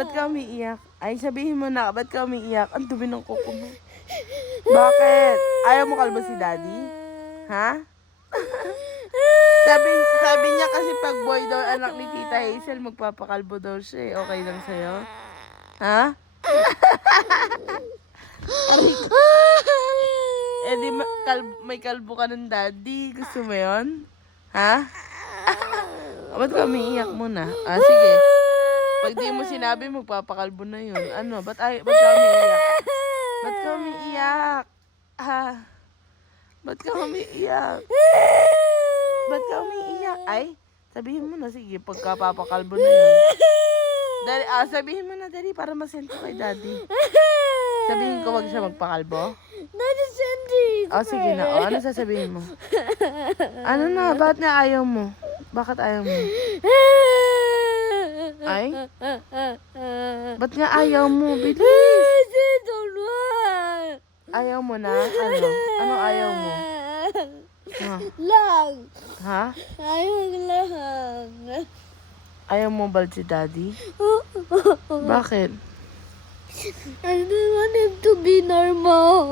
ba't ka umiiyak? Ay, sabihin mo na, ba't ka umiiyak? Ang dumi ng kuko mo. Bakit? Ayaw mo kalbo si daddy? Ha? sabi niya kasi pag boy daw anak ni Tita Hazel, magpapakalbo daw siya eh. Okay lang sa'yo? Ha? Aray ko. Eh di may kalbo ka ng daddy. Gusto mo yun? Ha? Ba't ka umiiyak muna? Ah, sige. Pag di mo sinabi, magpapakalbo na yun. Ano? Ba't ka umiiyak? Ba't ka umiiyak? Ah. Ba't ka umiiyak? Ba't ka umiiyak? Ay, sabihin mo na. Sige, pagkapapakalbo na yun. Dali, sabihin mo na, dali, para masend ko kay daddy. Sabihin ko, wag siya magpakalbo. Daddy, send it. Sige na. Ano sasabihin mo? Ano na? Bakit nga ayaw mo? Bakit ayaw mo? Ay? Ba't nga ayaw mo? Bilis. I don't want. Ayaw mo na? Ano? Ano ayaw mo? Ha? Lang. Ha? Ayaw lang. Ayaw mo ba si daddy? Bakit? I don't want him to be normal.